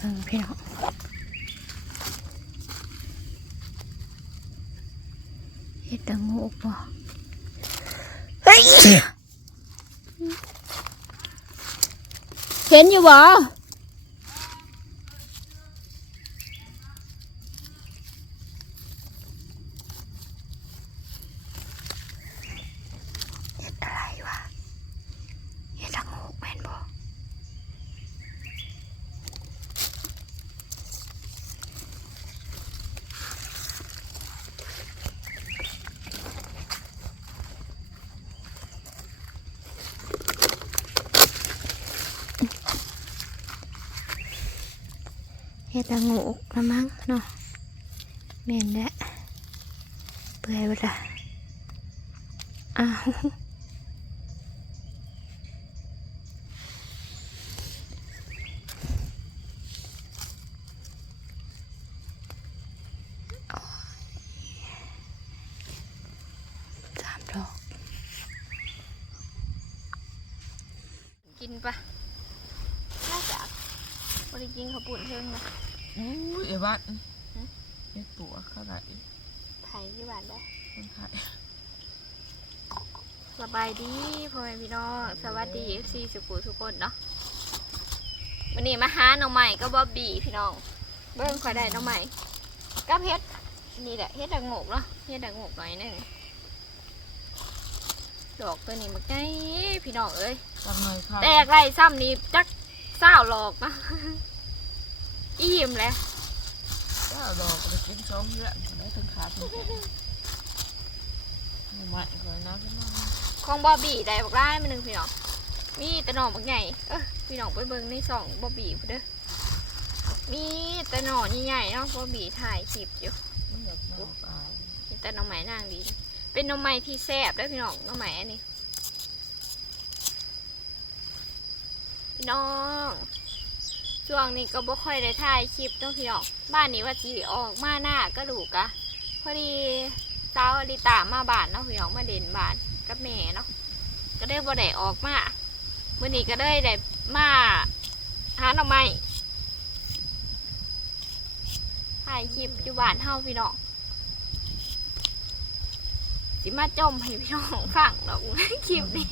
เออพี่น้องเฮ็ดตังงูกบ่เฮ้ยเห็นอยู่บ่เฮ็ดอะไรวะเฮ็ดตังงูกแม่นบ่ เฮ็ดละงูกละมั้งเนาะแม่นแหละเปื่อยเวลาอ้าวโอ้ยสามดอก กินปะน่าจะบริกินข้าวปุ่นเพิ่งนะ อู้ยเอวัตเฮ็ดตัวเข้าไหนไผ่ที่บ้านได้คนไทยสบายดีพ่อแม่พี่น้อง สวัสดีเอฟซีสุกุทุกคนเนาะวันนี้มาหาหน่อใหม่ก็บอบบี้พี่น้อง เบิ้งคอยได้หน่อใหม่กับเฮ็ดนี่แหละเฮ็ดดังโงกเนาะเฮ็ดดังโงกหน่อยหนึงดอกตัวนี้มันไงพี่น้องเอ้ยจำเลยค่ะแตกไรซ้ำนี้จักเศร้าหลอกนะอิ่มแล้ว เจ้าดอกก็ไปกินซ้อมเยอะได้ทั้งขาทั้งแขนใหม่ก่อนนะพี่น้องของบอบบี้ได้บอกได้มาหนึ่งพี่น้องมีแต่หน่อบักใหญ่เออพี่น้องไปเบิ่งในสองบอบบี้พุ่นเด้อมีแต่หน่อใหญ่ๆเนาะบอบบี้ถ่ายคลิปอยู่มันอยากนอกอายมีแต่หน่อไม้นางดี เป็นหน่อไม้ที่แซ่บเด้อพี่น้องหน่อไม้อันนี้พี่น้อง ช่วงนี้ก็บ่ค่อยได้ถ่ายคลิปเนาะพี่น้องบ้านนี้ว่าจีออกมาหน้าก็ดูกะพอดีสาวอลิตามาบ้านเนาะพี่น้องมาเด่นบ้านกับแม่เนาะก็ได้บ่ได้ออกมามื่อนี้ก็ได้ได้มาหาหน่อไม้ถ่ายคลิปอยู่บ้านเฮาพี่น้องสิมาจมให้พี่น้องฟังดอกคลิปนี้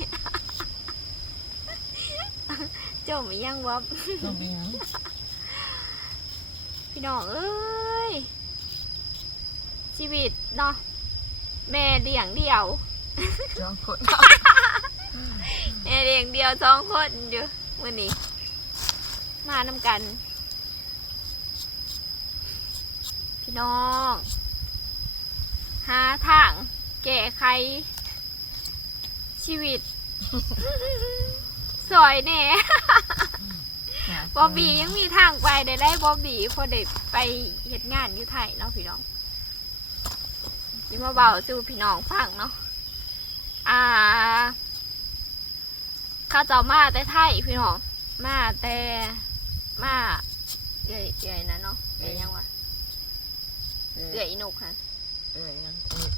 จมอีหยังวะต้องมีหยังพี่น้องเอ้ย ชีวิตเนาะแม่เลี้ยงเดียวจองคนแม่เลี้ยงเดียวสองคนอยู่วันนี้ มานำกัน พี่น้อง หาทางแก้ไขชีวิต สอยแน่บอบบี้ยังมีทางไปได้ได้บอบบี้พอเด็ไปเฮ็ดงานอยู่ไทยเนาะพี่น้องนี่มาเบาสู่พี่น้องฟังเนาะอ่าเข้าเจ้ามาแต่ไทยพี่น้องมาแต่มาเอื่อยเอื่อยนะเนาะเอื่อยยังวะเออเอื่อยอีนกค่ะเออยังเออ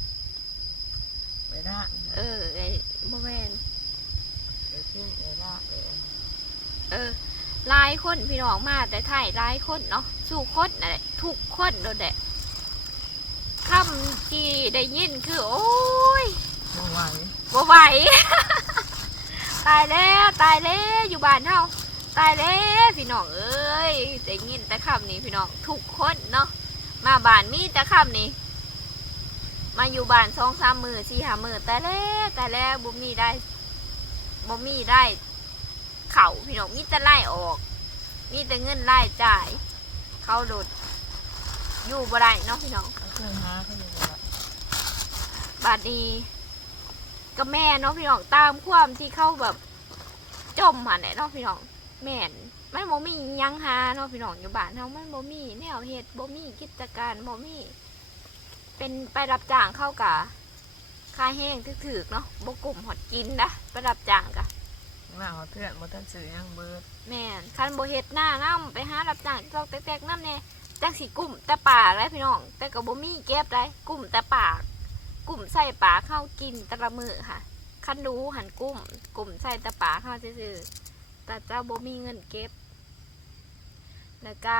ไปได้เออเอื่อยบ่แม่น เออพี่เออได้เออเออลายคนพี่น้องมาแต่ไทยลายคนเนาะสู่คนนั่นแหละทุกคนโดนแหละคำที่ได้ยินคือ โอ้ยบ่ไหวบ่ไหว ตายแล้วตายแล้วอยู่บ้านเฮาตายแล้วพี่น้องเอ้ยได้ยินแต่คำนี้พี่น้องทุกคนเนาะมาบ้านมีแต่คำนี้มาอยู่บ้านสองสามมือสี่ห้ามือแต่แล้วแต่แล้วบ่มีได้ บ่มีได้เข่าพี่น้องมีแต่ไล่ออก มีแต่เงินไล่จ่าย เขาโดดอยู่บ่ได้เนาะพี่น้องเขาเคยหาเขาอยู่บ่ได้บาดนี้ก็แม่เนาะพี่น้องตามความที่เขาแบบจมหันแหละเนาะพี่น้องแม่นมันบ่มีหยังหาเนาะพี่น้องอยู่บ้านเฮามันบ่มีแนวเฮ็ดบ่มีกิจการบ่มี เป็นไปรับจ้างเข้ากะ ค่าแห้งถึกๆเนาะบ่กลุ่มหอดกินนะไปรับจ้างกะหน้าเขาเถื่อนบ่ทันซื้อหยังเบิดแม่นคันบ่เฮ็ดหน้านํไปหารับจ้างซอกแตกๆนำแน่จักสิกลุ่มแต่ปากเลยพี่น้อง แต่ก็บ่มีเก็บได้กลุ่มแต่ปากกลุ่มใส่ปลาเข้ากินแต่ละมือค่ะคันดูหันกลุ่ม กลุ่มใส่แต่ปลาเข้าซื่อๆแต่เจ้าบ่มีเงินเก็บ แล้วก็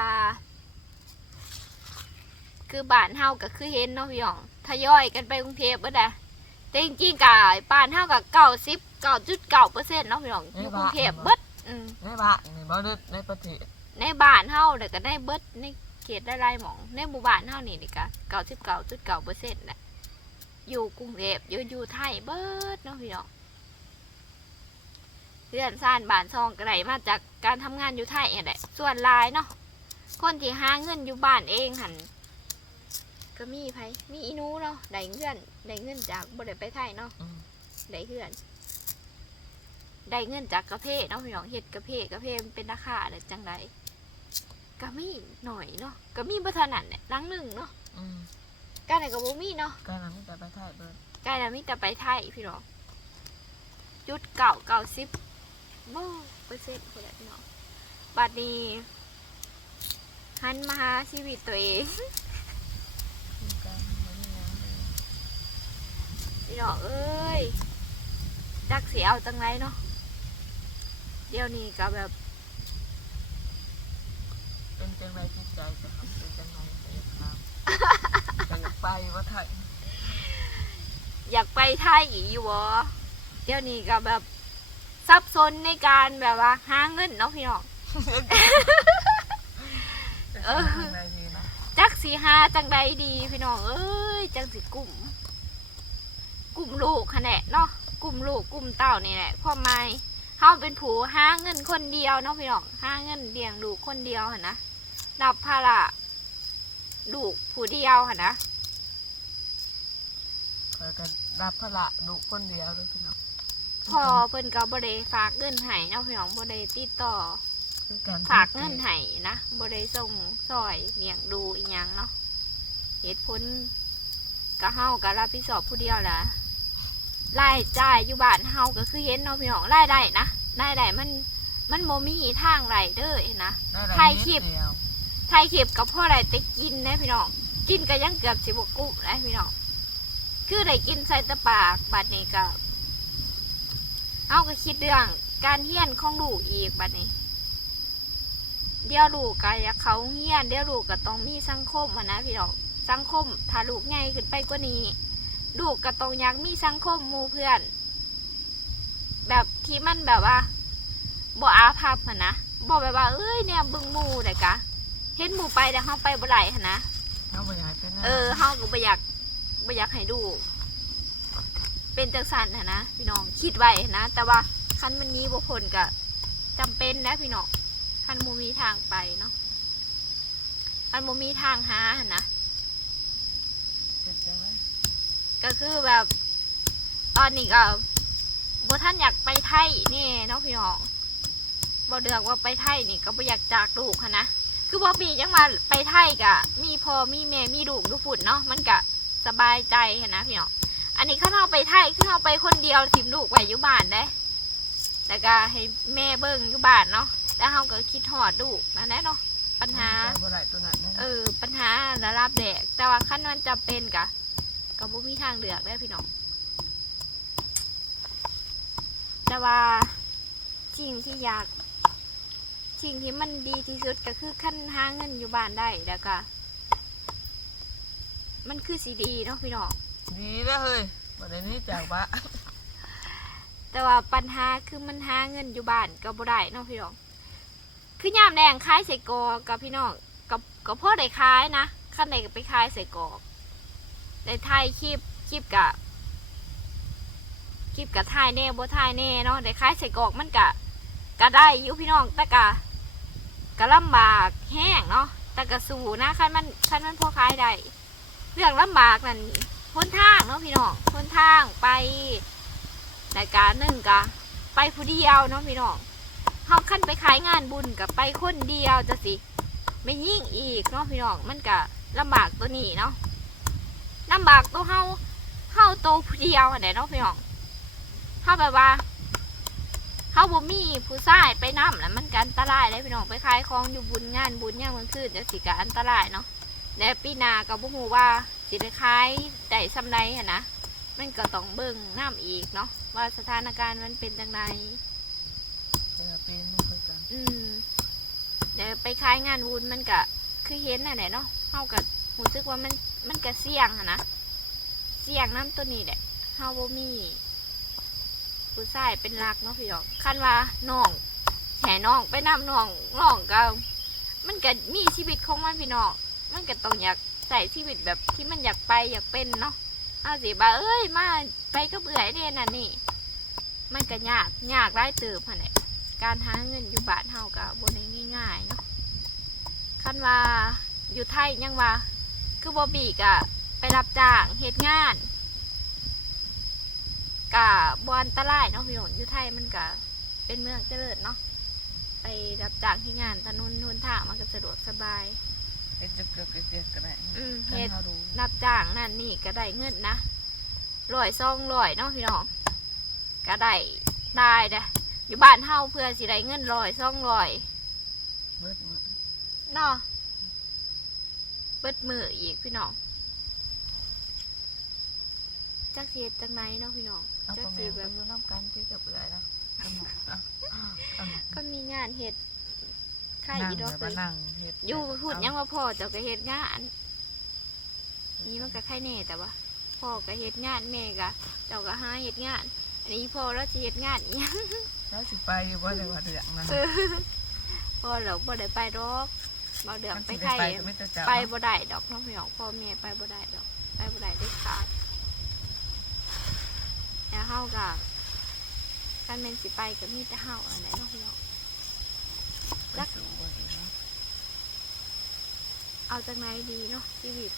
คือบ้านเฮาก็คือเห็นเนาะพี่น้องทยอยกันไปกรุงเทพเบิดอะ แต่จริงๆกะบ้านเฮากับเก้าสิบเก้าจุดเก้าเปอร์เซ็นต์เนาะพี่น้องอยู่กรุงเทพเบิดอืมในบ้านในบ้านในประเทศในบ้านเฮาเดี๋ยวก็ได้เบิดในเขตได้หลายหมอง ในหมู่บ้านเฮานี่นี่ก็เก้าสิบเก้าจุดเก้าเปอร์เซ็นต์แหละอยู่กรุงเทพอยู่อยู่ไทยเบิดเนาะพี่น้องเพื่อนซ่านบ้านซองก็ได้มาจากการทำงานอยู่ไทยนี่แหละส่วนหลายเนาะคนที่หาเงินอยู่บ้านเองหัน ก็มีไผมีอีหนูเนาะได้เงินได้เงินจากบ่ได้ไปไทยเนาะอืม ได้เพื่อนได้เงินจากกาแฟเนาะพี่น้องเฮ็ดกาแฟกาแฟมันเป็นราคาอะไรจังไดก็มีหน่อยเนาะก็มีบ่เท่านั้นแหละหลังหนึ่งเนาะอืมการไหนก็บ่มีเนาะการนำให้แต่ไปถ่ายเบิร์ดกายแล้วมีแต่ไปไทยพี่น้องจุดเก่าเก่าสิบบ่เปอร์เซ็นต์คนละพี่น้องบัดนี้หันมาหาชีวิตตัวเอง มีการไม่มีงานเลย พี่น้องเอ้ยจักเสียเอาจังไรเนาะเดี๋ยวนี้ก็แบบเป็นจังไรจิตใจจะทำเป็นจังไรจะอยากทำจะอยากไปว่าถ่ายอยากไปไทยอีอยู่วะเดี๋ยวนี้ก็แบบซับซ้อนในการแบบว่าหาเงินเนาะพี่น้องเออจักสีหาจังใดดีพี่น้องเอ้ยจังสิกลุ่ม กลุ่มลูกคะแนนเนาะกลุ่มลูกกลุ่มเต่านี่แหละพ่อไม่เฮาเป็นผู้หาเงินคนเดียวเนาะพี่น้องหาเงินเลี้ยงลูกคนเดียวหั่นนะรับภาระลูกผู้เดียวหั่นนะคอยกันรับพระดุคนเดียวเลยพี่น้องพอเพิ่นก็บ่ได้ฝากเงินให้เนาะพี่น้องบ่ได้ติดต่อคือการฝากเงินให้นะบ่ได้ส่งซอยเลี้ยงดูอีหยังเนาะเหตุผลก็เฮาก็รับผิดชอบผู้เดียวล่ะ รายจ่ายอยู่บ้านเฮาก็คือเห็นเนาะพี่น้องรายได้นะรายได้มันมันบ่มีทางไรเด้อนะได้ถ่ายคลิปนิดเดียวไทยเก็บกับพ่อไรแต่กินนะพี่น้องกินก็ยังเกือบสิบกกุ๊กนะพี่น้องคือได้กินใส่แตะปากบัดนี้ก็เอาก็คิดเรื่องการเฮียนของลูกอีกบัดนี้ เดี๋ยวลูกก็อยากเขาเฮียนเดี๋ยวลูกก็ต้องมีสังคมอะนะพี่น้องสังคมถ้าลูกใหญ่ขึ้นไปกว่านี้ ลูกก็ต้องอยากมีสังคมหมู่เพื่อน แบบที่มันแบบว่าบ่อาภัพอะนะบ่แบบว่าเอ้ยเนี่ยเบึงหมู่ได้กะเห็นหมู่ไปแต่เฮาไปบ่ได้หันนะเอาไปอยากเป็นเออเฮาก็บ่อยากบ่อยากให้ดู เป็นจังสันหันนะพี่น้องคิดไว้หั้นนะ แต่ว่าคันมันนี้บ่พ้นก็จำเป็นนะพี่น้องคันบ่มีทางไปเนาะคันบ่มีทางหาหันนะ เป็นจังไร ก็คือแบบ ตอนนี้ก็บ่ท่านอยากไปไทยนี่เนาะพี่น้องบ่เดือกว่าไปไทยนี่ก็บ่อยากจากลูกหั้นนะคือบ่ปีจังมาไปไทยกะ มีพ่อมีแม่มีลูกอยู่ฝุ่นเนาะมันก็สบายใจหั้นนะพี่น้องอันนี้เข้าเฮาไปไทยคือเฮาไปคนเดียวทิมลูกไว้อยู่บ้านได้แต่ก็ให้แม่เบิ่งอยู่บ้านเนาะแล้วเฮาก็คิดฮอดลูกนั่นแหละเนาะปัญหาไปบ่ได้ตัวนั้นนะเออปัญหาระดับแดกแต่ว่าขั้นมันจะเป็นกะ ก็บ่มีทางเลือกได้อพี่น้อง แต่ว่าสิ่งที่อยากสิ่งที่มันดีที่สุดก็คือขั้นหาเงินอยู่บ้านได้แล้วก็มันคือสีดีเนาะพี่น้องดีแล้วเฮ้ยวันนี้จากบ้าแต่ว่าปัญหาคือมันหาเงินอยู่บ้านก็บ่ได้เนาะพี่น้อง คือยามแดงขายใส่กรอกกับพี่น้องกับกับพ่อได้ขายนะขั้นใดก็ไปขายใส่กรอก ได้ถ่ายคลิปคลิปกะคลิปกะถ่ายแน่บ่ถ่ายแน่เนาะได้ขายใส่กอกมันกะก็ได้อยู่พี่น้องแต่กะก็ลำบากแห้งเนาะแต่กะสู้นะคันมันคันมันพอขายได้เรื่องลำบากนั่นหนทางเนาะพี่น้องหนทางไปรายการหนึ่งกะไปผู้เดียวเนาะพี่น้องเฮาขั้นไปขายงานบุญกับไปคนเดียวจะสิไม่ยิ่งอีกเนาะพี่น้องมันกะลำบากตัวนี้เนาะ ลำบากตัวเฮาเฮาโตวผู้เดียวอันไหนเนาะพี่น้องเฮาแบบว่าเฮาบ่มีผู้ชายไปนำแล้วมันก็อันตรายเลยพี่น้องไปขายของอยู่บุญงานบุญยามกลางคืนจะสิกะอันตรายเนาะและปีหน้าก็บ่ฮู้ว่าสิได้ขายได้ซำใดหันนะมันก็ต้องเบิ่งน้ำอีกเนาะว่าสถานการณ์มันเป็นจังไดแต่ละปีไม่เคยกันอืมในดี๋ยวไปคล้ายงานวุ้นมันก็คือเห็นน่ะแหละเนาะเฮาก็ รู้สึกว่ามันมันก็เสี่ยงนะเสี่ยงน้ำตัวนี้แหละเฮาบ่มีผู้ชายเป็นหลักเนาะพี่น้องคันว่าน้องแห่น้องไปนำน้องน้องก็มันก็มีชีวิตของมันพี่น้องมันก็ต้องอยากใส่ชีวิตแบบที่มันอยากไปอยากเป็นเนาะเอาสิบ่าเอ้ยมาไปกับเอื่อยเด้น่ะนี่ มันก็ยากยากหลายเติบหั่นแหละการหาเงินอยู่บ้านเฮาก็บ่ได้ง่ายๆเนาะคันว่าอยู่ไทยยังว่า คือบ่บีก็ไปรับจ้างเฮ็ดงานก็บ่อันตรายเนาะพี่น้องอยู่ไทยมันก็เป็นเมืองเจริญเนาะไปรับจ้างที่งานถนนหนทางมันก็สะดวกสบายเฮ็ดจะเกือบเกือบก็ได้อืมคันเฮ็ดเฮารู้รับจ้างนั่นนี่ก็ได้เงินนะร้อยซองร้อยเนาะพี่น้องก็ได้ได้เด้ออยู่บ้านเฮาเพื่อสิได้เงินร้อยซองร้อยเบิดมื้อเนาะ เบิดมืออีกพี่น้องจักเสียจังไหนเนาะพี่น้องเอาจักพ่อเสีแม่ยไปแบบอยู่นํกันที่จะเบื่อนะสนุกอะสนุกก็มีงานเฮ็ดค่ายนั่งอีดอกแบบเลว่ายนั่งเฮ็ดอยู่พูดยังว่าพ่อเจ้าก็เฮ็ดงานนี่มันก็ค่ายแน่แต่ว่าพ่อก็เฮ็ดงานแม่ก็เจ้าก็หาเฮ็ดงาน อันนี้พ่อเราสิเฮ็ดงานอีหยังแล้วสิไปอยู่บ่ได้ว่าเดือดนั่นเออพ่อเราบ่ได้ไปดอก บ่เดือกไปไทยไปก็ไม่ต้องจับไปบ่ได้ดอกน้องพี่น้องพ่อแม่ไปบ่ได้ดอก ไปบ่ได้ได้ขาดแล้วเฮาก็การแม่นสิไปก็มีแต่เฮาอันไหนน้องพี่น้องไปสู่บ่ได้เนาะเอาจากไหนดีเนาะชีวิต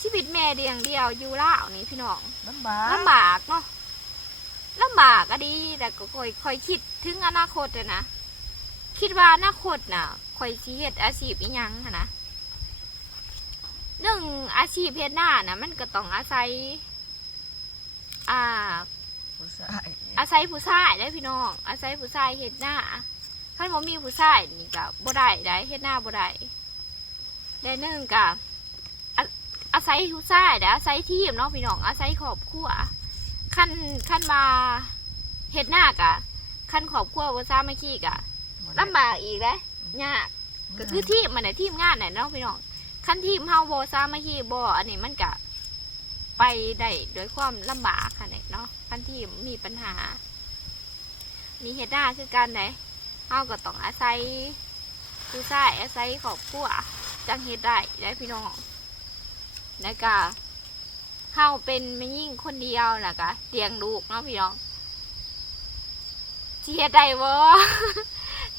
ชีวิตแม่เดียงเดียวอยู่ลาวนี่พี่น้องลำบากลำบากเนาะลำบากอะดีแต่ก็ค่อยค่อยคิดถึงอนาคตอะนะ คิดว่าอนาคตน่ะค่อยสิเฮ็ดอาชีพอีหยังหั้นนะเรื่องอาชีพเฮ็ดหน้าน่ะ มันก็ต้องอาศัย อ่า ผู้ชายอาศัยผู้ชายได้พี่น้อง อาศัยผู้ชายเฮ็ดหน้าคันบ่มีผู้ชายนี่ก็บ่ได้ได้เฮ็ดหน้าบ่ได้ได้หนึ่งก็อาอาศัยผู้ชายได้อาศัยทีมเนาะพี่น้อง อาศัยครอบครัวคันคันมาเฮ็ดหน้ากะคันครอบครัวบ่สามัคคีกะ ลำบากอีกเด้ยากก็คือทีมมันน่ะทีมงานน่ะเนาะพี่น้องคันทีมเฮาบ่สามัคคีบ่อันนี้มันก็ไปได้ด้วยความลำบากค่ะเนาะคันทีมมีปัญหา มีเฮ็ดหน้าคือกันไหนเฮาก็ต้องอาศัยผู้ชายอาศัยครอบครัวจังเฮ็ดได้ได้พี่น้องแล้วก็เฮาเป็นแม่ยิ่งคนเดียวนะก็เลี้ยงลูกเนาะพี่น้องเฮ็ดได้บ่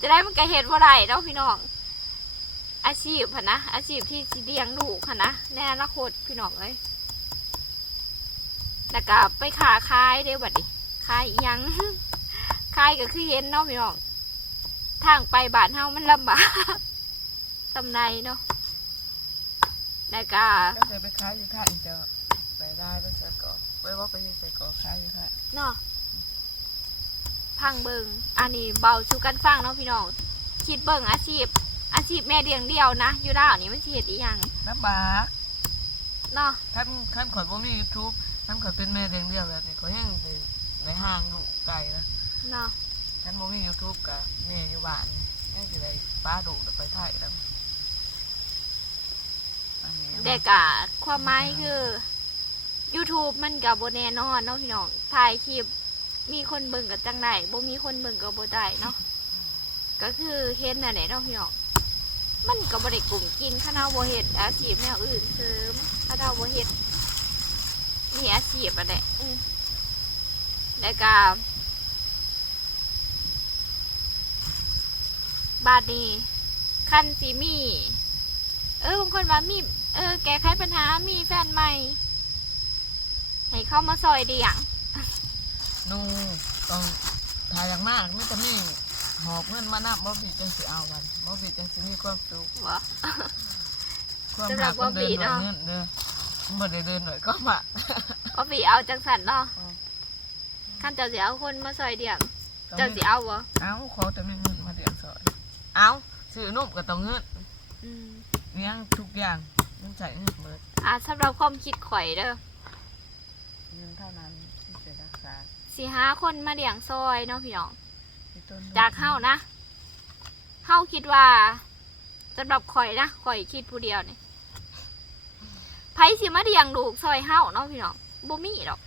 จะได้มันก็เฮ็ดบ่ได้เนาะพี่น้อง อาชีพหั่นนะอาชีพที่สิเลี้ยงลูกหั่นนะในอนาคตพี่น้องเอ้ยแล้วก็ไปขาขายเด้อบัดนี้ขายอิหยังขายก็คือเห็นเนาะพี่น้องทางไปบ้านเฮามันลำบากสำในเนาะแล้วก็ก็เคยไปขายอยู่ค่ะอีจะไปได้ไปใส่กรอกไปว่าไปใส่กรอกขายอยู่ค่ะเนาะ พังเบิงอันนี้เบาสู่กันฟังเนาะพี่น้องคิดเบิงอาชีพ อาชีพแม่เดียงเดียวนะอยู่ดาวนี่มันสิเฮ็ดอีหยังลำบากเนาะขั้นขั้นข่อยบ่มี YouTube ขั้นข่อยเป็นแม่เลี้ยงเดี่ยวแบบนี้ข่อยยังในในห้างลูกไก่นะเนาะขั้นบ่มี YouTube ก็แม่อยู่บ้านยังสิได้ป้าดุไปไทยแล้วอันนี้ยังเด็กอะความหมายคือ YouTube มันกับโบแน่นอนเนาะพี่น้องถ่ายคลิป มีคนเบิ่งกับจังไหนบ่มีคนเบิ่งกับบ่ได้เนาะก็คือเฮ็ดน่ะแหละเนาะพี่น้องมันก็บ่ได้กลุ่มกินข้าเราบ่เฮ็ดอาชีพแนวอื่นเสริมข้าเราบ่เฮ็ดมีอาชีพอะแหละอืมแล้วก็บาดนี้คันสิมี เออบางคนว่ามี เออ แก้ไขปัญหามีแฟนใหม่ ให้เข้ามาซอยเดียงห นูต้องถ่ายอย่างมากไม่จะมีหอบเงินมานับบ่บีจังสิเอากันบ่บีจังสิมีความสุขวะความสำหรัหับกมันเดินบ่บีหน่อยเนาะเงินเด้อมันบ่ได้เดินหน่อยก็มาว่าปีเอาจังสันเนาะอืมขั้นเจ้าสิเอาคนมาซอยเดียงต้องเจ้ามีสิเอาบ่เอาขอแต่ไม่เงินมาเดือนสอยเอาซื้อนุ่มก็ต้องเงินอืมเลี้ยงทุกอย่างต้องจ่ายเงินเบิดอ่าสำหรับความคิดข่อยเด้อเงินเท่านั้นที่จะรักษา สิหาคนมาเลี้ยงซอยเนาะพี่น้องที่ต้นจากเฮานะเฮาคิดว่าสำหรับข่อยนะข่อยคิดผู้เดียวนี่ไผสิมาเลี้ยงลูกซอยเฮาเนาะพี่น้องบ่มีดอก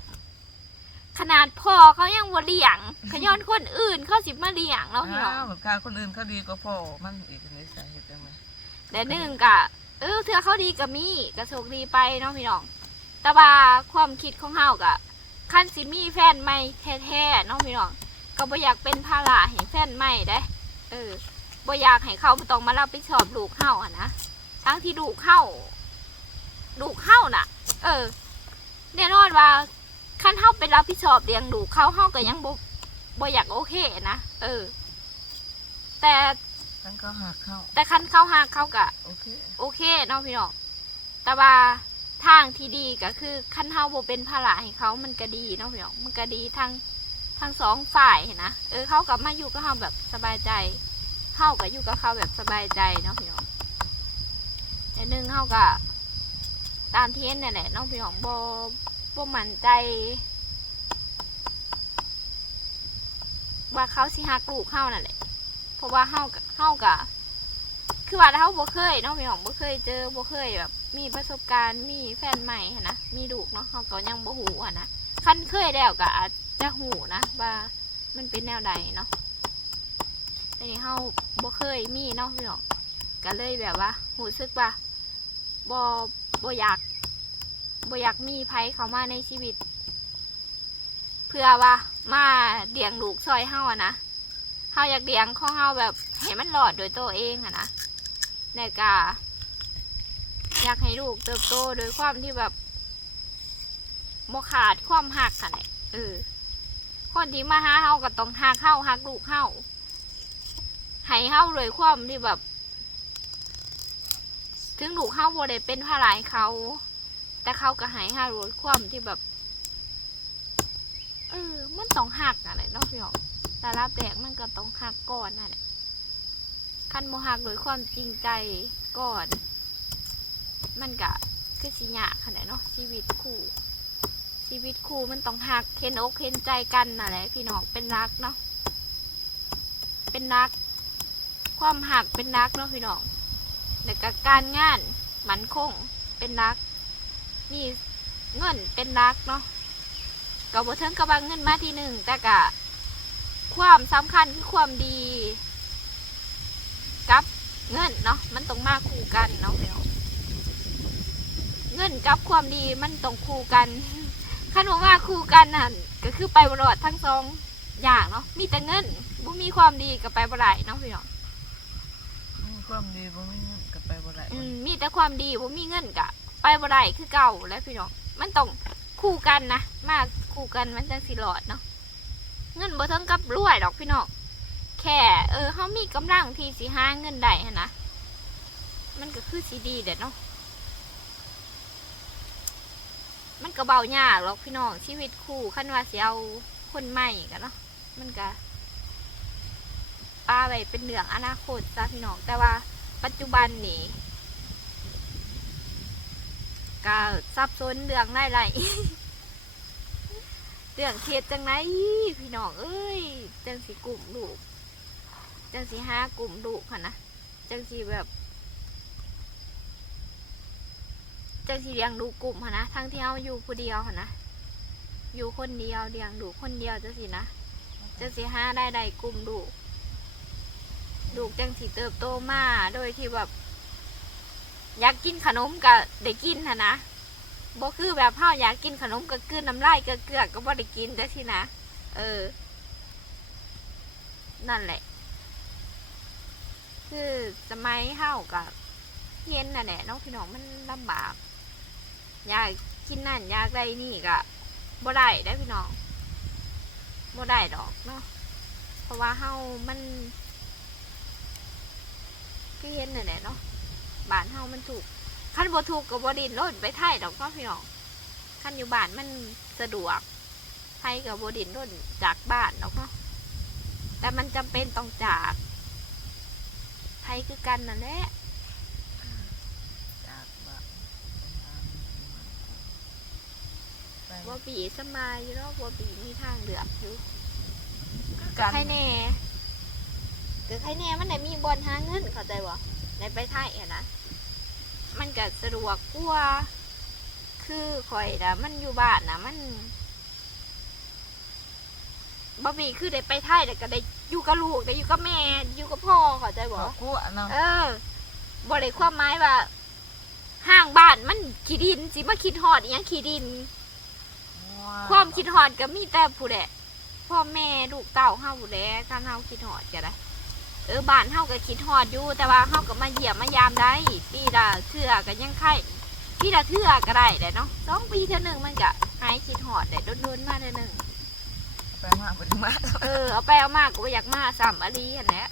ขนาดพ่อเขายังบ่เลี้ยงขย้อนคนอื่นเขาสิมาเลี้ยงเนาะพี่น้องอ้าวแบบค่าคนอื่นเขาดีก็พอมันอีกในสาเหตุจังไงแต่หนึ่งกะเออเธอเขาดีกับมีกะโชคดีไปเนาะพี่น้อง แต่ว่าความคิดของเฮากะ คันสิมีแฟนใหม่แท้ๆเนาะพี่น้องก็บ่อยากเป็นภาระให้แฟนใหม่ได้ เออบ่อยากให้เขาบ่ต้องมารับผิดชอบลูกเฮาอะนะทั้งที่ลูกเฮาลูกเฮาน่ะ เออแน่นอนว่าคันเฮาไปรับผิดชอบเลี้ยงลูกเขาเฮาก็ยังบ่บ่อยากโอเคนะเออ แต่ทั้งเขาหักเข้าแต่คันเขาหากเขากะโอเคโอเคเนาะพี่น้องแต่ว่า ทางที่ดีก็คือคันเฮาโบเป็นภาระให้เขามันก็ดีเนาะพี่น้องมันก็ดีทั้งทั้งสองฝ่ายเห็นนะเออเขากับมาอยู่กับเฮาแบบสบายใจเฮาก็อยู่กับเขาแบบสบายใจเนาะพี่น้องแต่หนึ่งเฮาก็ตามเที่เนนี่นแหละน้องพี่น้องบ่บ่มั่นใจ ว่าเขาสิฮักลูกเฮานั่นแหละเพราะว่าเฮาก็เฮาก็ คือว่าเขาบ่เคยเนาะพี่น้องบ่เคยเจอบ่เคยแบบ มีประสบการณ์มีแฟนใหม่หั้นนะมีลูกเนาะเขาก็ยังบ่ฮู้หั้นนะคันเคยแล้วก็อาจจะฮู้นะว่ามันเป็นแนวใดเนาะแต่นี่เฮาบ่เคยมีเนาะพี่น้องก็เลยแบบว่ารู้สึกว่าบ่บ่อยากบ่อยากมีไผเข้ามาในชีวิต เพื่อว่ามาเลี้ยงลูกซอยเฮาอะนะเฮาอยากเลี้ยงของเฮาแบบให้มันหลอดโดยตัวเองอะนะ แต่ก็อยากให้ลูกเติบโตโดยความที่แบบบ่ขาดความหักกันแหละเออ คนที่มาหาเฮาก็ต้องหักเฮาหักลูกเฮาให้เฮาเลยความที่แบบ ถึงลูกเฮาบ่ได้เป็นภาระให้เขา แต่เขาก็ให้เฮาเลยความที่แบบ เออ มันต้องหักอะไรเนาะพี่น้องแต่รับแรกมันก็ต้องหักก่อนนั่นแหละ คันโมหักโดยความจริงใจก่อน มันก็คือสิยาขนาดเนาะชีวิตคู่ชีวิตคู่มันต้องหักเห็นอกเห็นใจกันนั่นแหละพี่น้องเป็นรักเนาะเป็นรัก ความหักเป็นรักเนาะพี่น้องแล้วก็การงานมันคงเป็นรักนี่เงินเป็นรักเนาะก็บ่เทิงกับว่าเงินมาทีหนึ่งแต่กะความสำคัญคือความดี เงินเนาะมันต้องมาคู่กันเนาะพี่น้องเงินกับความดีมันต้องคู่กันคันว่ามาคู่กันนั่นก็คือไปบรอดทั้งสองอย่างเนาะมีแต่เงินบ่มีความดีก็ไปบ่ได้เนาะพี่น้องมีความดีบ่มีเงินก็ไปบ่ได้อืมมีแต่ความดีบ่มีเงินก็ไปบ่ได้คือเก่าแล้วพี่น้องมันต้องคู่กันนะมาคู่กันมันจังสิรอดเนาะเงินบ่เทิงกับรวยดอกพี่น้องแค่ เออเฮามีกำลังที่สิหาเงินได้หั้นนะมันก็คือสิดีเด็ดเนาะมันก็เบายากหรอกพี่น้องชีวิตคู่คันว่าสิเอาคนใหม่กันเนาะมันก็ป้าไว้เป็นเรื่องอนาคตจ้าพี่น้องแต่ว่าปัจจุบันนี่ก็ซับซ้อนเรื่องได้ไรเรื่องเทียดจังไหนพี่น้องเอ้ยจังสีกลุ่มลูก จังสีห้ากลุ่มลูกค่ะนะจังสีแบบจังสีเลี้ยงดูกลุ่มค่ะนะทั้งที่เราอยู่ผู้เดียวค่ะนะอยู่คนเดียวเลี้ยงดูคนเดียวจังสีนะจังสีห้าได้ได้กลุ่มลูกลูจังสีเติบโตมาโดยที่แบบอยากกินขนมก็ได้กินนะนะบ่คือแบบเฮาอยากกินขนมก็กืนน้ำลายก็เกลือก็บ่ได้กินจังซี่นะ เออ นั่นแหละ คือสมัยเฮากับเย็นน่ะแหละน้องพี่น้องมันลำบาก อยากกินนั่นอยากได้นี่ก็บ่ได้ได้พี่น้องบ่ได้ดอกเนาะเพราะว่าเฮามันคือเห็นน่ะแหละเนาะบ้านเฮามันถูกขั้นบ่ถูกกับ่ดินรถไปไทยดอกเนาะพี่น้องขั้นอยู่บ้านมันสะดวกไทยกับบ่ดินรถจากบ้านดอกเนาะแต่มันจำเป็นต้องจาก ไทยคือกันนั่นแหละจากบ้านไปบ่บีสำบายอยู่เนาะบ่บีมีทางเลือกอยู่กันใครแน่เกิดใครแน่มันได้มีบอลหาเงินเข้าใจบ่ได้ไปไทยอะนะมันก็สะดวกกว่าคือข่อยนะมันอยู่บ้านนะมัน บ่มีคือได้ไปไทยแต่ก็ได้อยู่กับลูกได้อยู่กับแม่อยู่กับพ่อเข้าใจบ่ขอกู้อะเนาะเออบ่ได้ความหมายว่าห้างบ้านมันขี้ดินสิมาคิดฮอดอีหยังขี้ดิน ความคิดฮอดก็มีแต่ผู้ใดพ่อแม่ลูกเต้าเฮาผู้ใดการเฮาคิดฮอดก็ได้เออบ้านเฮาก็คิดฮอดอยู่ แต่ว่าเฮาก็มาเยี่ยมมายามได้ปีละเทื่อก็ยังไข่ปีละเทื่อก็ได้แหละเนาะสองปีเท่านึงมันก็หายคิดฮอดได้โดนๆมาเท่านึง ไปมาไปมาเออเอาไปเอามากก็บ่อยากมาสามอลีหั่นแหละ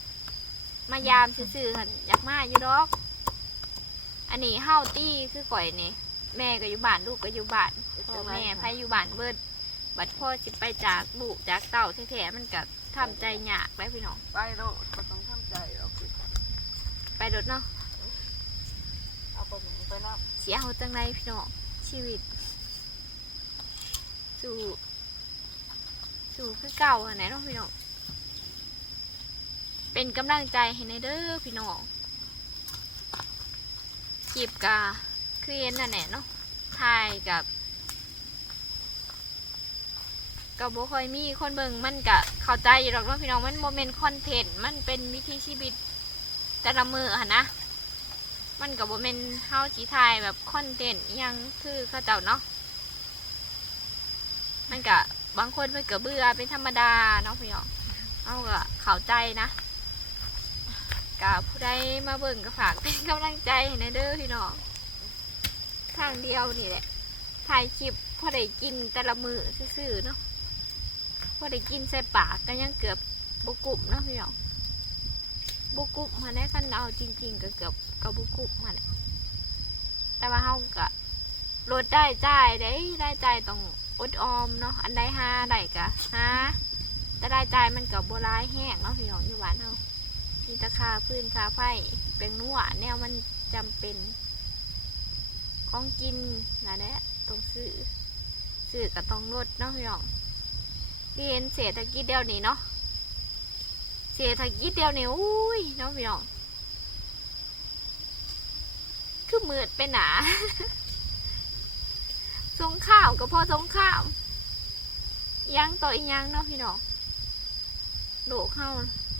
มายามซื่อๆหั่นอยากมาอยู่ดอก อันนี้เฮาตี้คือก่อยนี่แม่ก็อยู่บ้านลูกก็อยู่บ้านพ่อแม่ไผอยู่บ้านเบิดบัดพ่อสิไปจากลูกจากเต้าแท้ๆมันก็ทำใจยากได้พี่น้อง ไปโลดก็ต้องทำใจเอาคือไปรถเนาะเอาไปหนึ่งไปนับเสียเอาจังไรพี่น้องชีวิต สู่ สู่คือเก่าอะไหนเนาะพี่น้อง เป็นกำลังใจให้ในเด้อพี่น้องจีบกาคือเย็นน่ะแหน่เนาะถ่ายกับกับบ่ค่อยมีคนเบิงมันกะเข้าใจอยู่หรอกเนาพี่น้องมันโมเมนต์คอนเทนต์มันเป็นวิถีชีวิตแต่ละมืออะนะ มันกับบ่แม่นเฮาสิถ่ายแบบคอนเทนต์ยังคือเขาเจ้าเนาะมันก็ บางคนเพิ่นก็เบื่อเป็นธรรมดาเนาะพี่น้องเอาก็เข้าใจนะก็ผู้ใดมาเบิ่งก็ฝากเป็นกำลังใจให้ในเด้อพี่น้องทางเดียวนี่แหละถ่ายคลิปพอได้กินแต่ละมือซื่อๆเนาะพอได้กินใส่ปากก็ยังเกือบบ่กรุบเนาะพี่น้องบุกุบมาได้คันเอาจริง ๆ ก็เกือบกับบุกุบมาแหละแต่ว่าเฮาก็ลดได้จ่ายได้ได้จ่ายต้อง อดออมเนาะอันใดหาได้ก็หาแต่ได้ใจมันกับโบรายแห้งเนาะพี่น้องอยู่บ้านเฮามีตะคาพื้นคาไฟเป็นนัวแนวมันจำเป็น ของกินนะแหละต้องซื้อซื้อก็ต้องลดเนาะพี่น้องที่เห็นเศรษฐกิจเดียวนี้เนาะเสียทางยิดเดียวเนี่ยอุ้ยเน้องพี่น้องคือมืดไปหนา สงข้าวก็พอสงข้าวยังต่ออีกยังเนาะพี่น้องโลกเข้า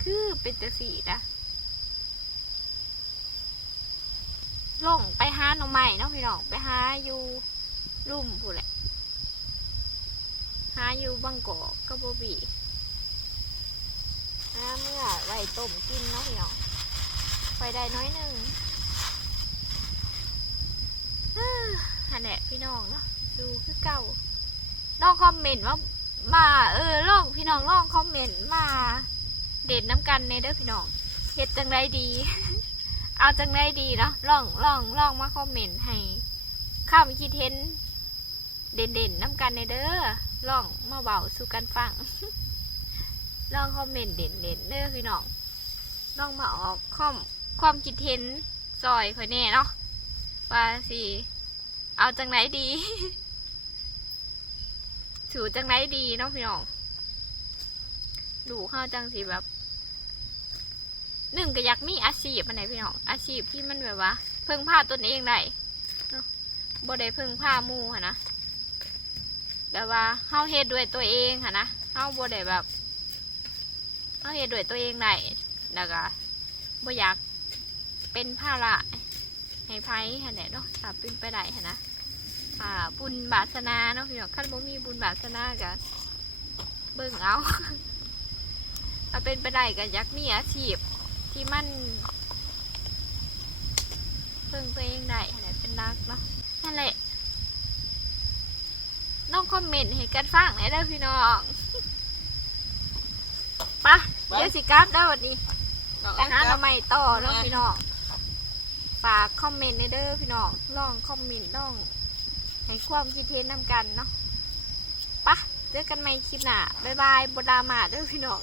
คือเป็นแต่สีนะลงไปหาหน่อใหม่เนาะพี่น้องไปหาอยู่ลุ่มผู้แหละหาอยู่บางกอกกับบบีน้ำเมื่อไว้ต้มกินเนาะพี่น้องไฟได้น้อยหนึ่งฮ่าฮันแหละพี่น้องเนาะ ดูคือเก่าลองคอมเมนต์ว่ามาเออลองพี่น้องลองคอมเมนต์มาเด่นน้ำกันในเด้อพี่น้องเฮ็ดจังไรดี เอาจังไรดีเนาะลองลองลองมาคอมเมนต์ให้ข้ามคิดเห็นเด่นเด่นน้ำกันในเด้อลองมาเบาสู่กันฟังลองคอมเมนต์เด่นเด่นเด้อพี่น้องลองมาออกคอมความคิดเห็นซอยค่อยแน่เนาะว่าสิเอาจังไหนดี ถูจังไหนดีเนาะพี่น้องดูเข้าจังสิแบบหนึ่งก็อยากมีอาชีพอันไหนพี่น้องอาชีพที่มันแบบว่า เพิ่งพาตนเองได้บ่ได้เพิ่งพามู่ค่ะนะแบบว่าเฮาเฮ็ดด้วยตัวเองค่ะนะเฮาบ่ได้แบบเอาเฮ็ดด้วยตัวเองได้แล้วก็บ่อยากเป็นภาระให้ไผหั่นแหละเนาะถ้าเป็นไปได้หั่นนะ อ่า บุญบาสนาเนาะพี่น้องคันบ่มีบุญบาสนาก็เบิ่งเอาถ้าเป็นไปได้ก็อยากมีอาชีพที่มันเพิ่งตัวเองได้หั่นแหละเป็นรักเนาะนั่นแหละน้องคอมเมนต์ให้กันฟังหน่อยเด้อพี่น้องไปะเดี๋ยวสิกราฟได้วันนี้ไปหาทำไมต่อเนาะพี่น้องฝากคอมเมนต์ในเด้อพี่น้องลองคอมเมนต์ลอง ให้ความคิดเห็นนำกันเนาะปะเจอกันใหม่คลิปหน้าบ๊ายบายบดรามาเด้อพี่น้อง